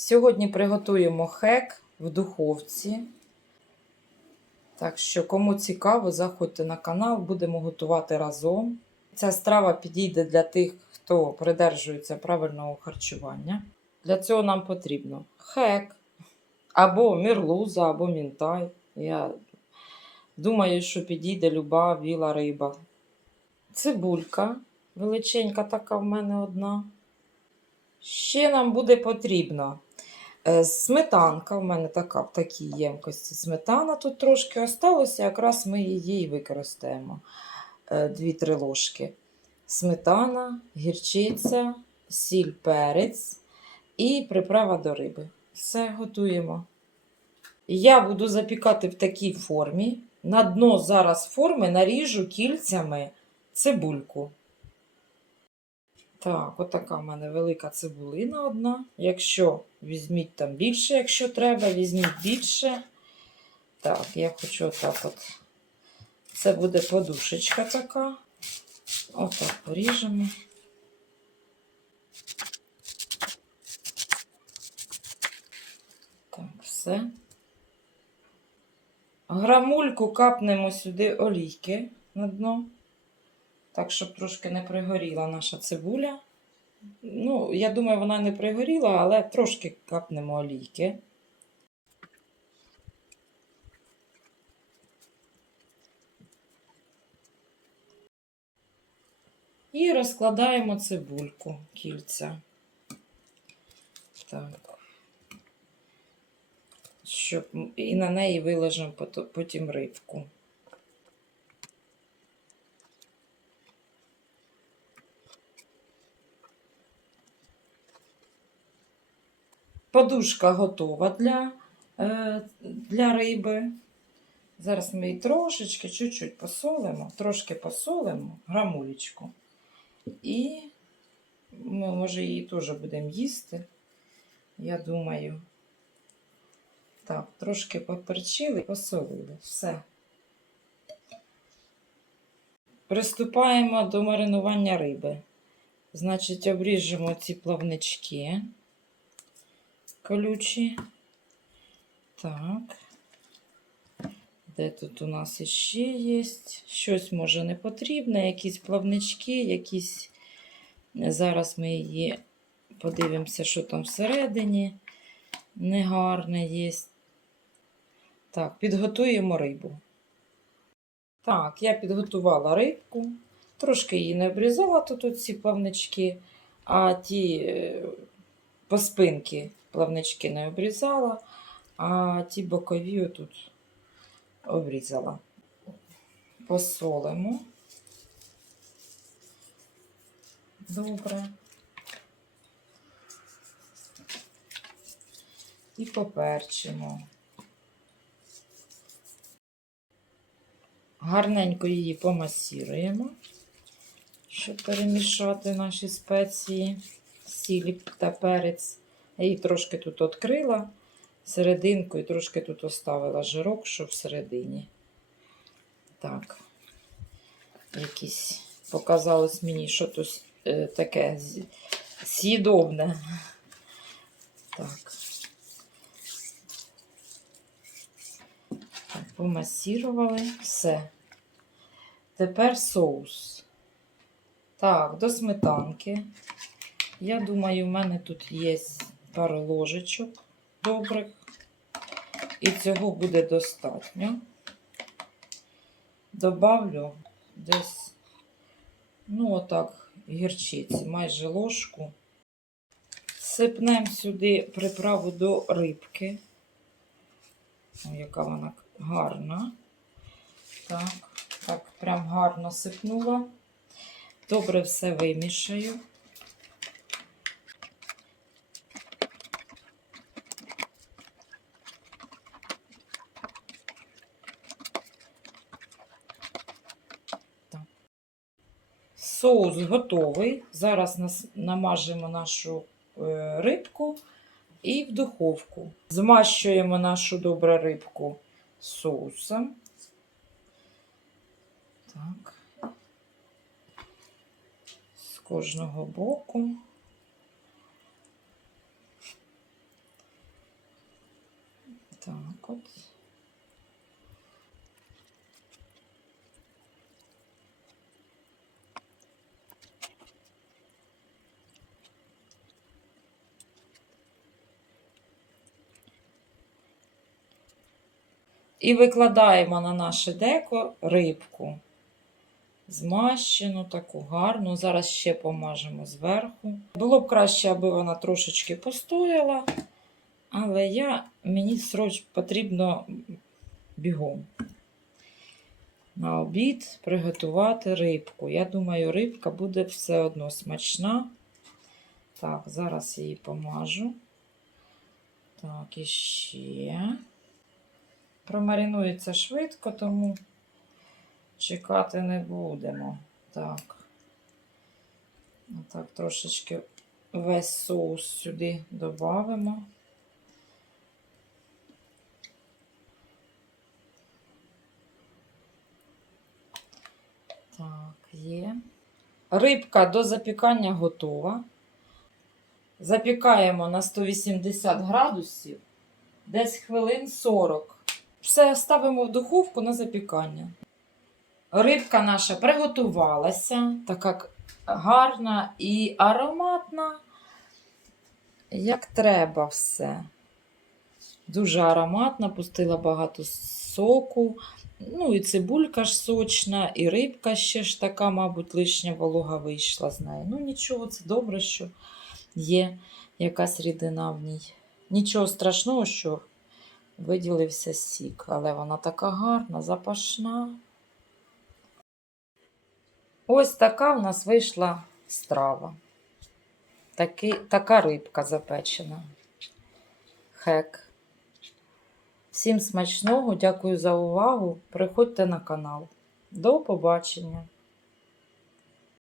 Сьогодні приготуємо хек в духовці. Так що, кому цікаво, заходьте на канал, будемо готувати разом. Ця страва підійде для тих, хто придержується правильного харчування. Для цього нам потрібно хек, або мірлуза, або мінтай. Я думаю, що підійде люба віла риба. Цибулька величенька така в мене одна. Ще нам буде потрібно е, сметанка. У мене така в такій ємкості сметана тут трошки осталося, якраз ми її і використаємо. 2-3 ложки. Сметана, гірчиця, сіль, перець і приправа до риби. Все готуємо. Я буду запікати в такій формі. На дно зараз форми наріжу кільцями цибульку. Так, отака в мене велика цибулина одна. Якщо візьміть там більше, якщо треба, візьміть більше. Так, я хочу отак от. Це буде подушечка така. Отак поріжемо. Так, все. Грамульку капнемо сюди олійки на дно. Так, щоб трошки не пригоріла наша цибуля. Ну, я думаю, вона не пригоріла, але трошки капнемо олійки. І розкладаємо цибульку кільця. Так. Щоб і на неї виложимо потім рибку. Подушка готова для, е, для риби. Зараз ми її трошечки, чуть-чуть посолимо, трошки посолимо грамулечку. І ми, може, її теж будемо їсти. Я думаю. Так, трошки поперчили, посолили. Все. Приступаємо до маринування риби. Значить, обріжемо ці плавнички колючі. Так. Де тут у нас іще є? Щось може не потрібно, якісь плавнички, якісь. Зараз ми її подивимося, що там всередині. Негарне є. Так, підготуємо рибу. Так, я підготувала рибку. Трошки її не обрізала тут ці плавнички, а ті е, по спинки плавнички не обрізала, а ті бокові отут обрізала. Посолимо. Добре. І поперчимо. Гарненько її помасіруємо, щоб перемішати наші спеції, сіль та перець. Я її трошки тут відкрила серединку і трошки тут оставила жирок, що всередині. Так, якісь показалось мені, що тут е, таке з'їдобне. Так. Так, помасірували. Все. Тепер соус. Так, до сметанки. Я думаю, в мене тут є пару ложечок добрих. І цього буде достатньо. Добавлю десь, ну, отак, гірчиці, майже ложку. Сипнемо сюди приправу до рибки. О, яка вона гарна. Так, так, прям гарно сипнула. Добре все вимішаю. Так. Соус готовий. Зараз намажемо нашу е, рибку і в духовку. Змащуємо нашу добру рибку соусом. Так. З кожного боку. Так от. І викладаємо на наше деко рибку. Змащену, таку гарну. Зараз ще помажемо зверху. Було б краще, аби вона трошечки постояла, але я, мені сроч потрібно бігом. На обід приготувати рибку. Я думаю, рибка буде все одно смачна. Так, зараз її помажу. Так, і ще. Промаринується швидко, тому чекати не будемо. Так. Отак трошечки весь соус сюди додамо. Так, є. Рибка до запікання готова. Запікаємо на 180 градусів десь хвилин 40. Все ставимо в духовку на запікання. Рибка наша приготувалася, така гарна і ароматна, як треба все. Дуже ароматна, пустила багато соку. Ну, і цибулька ж сочна, і рибка ще ж така, мабуть, лишня волога вийшла з неї. Ну, нічого, це добре, що є якась рідина в ній. Нічого страшного, що виділився сік, але вона така гарна, запашна. Ось така в нас вийшла страва. Таки, така рибка запечена. Хек. Всім смачного, дякую за увагу. Приходьте на канал. До побачення!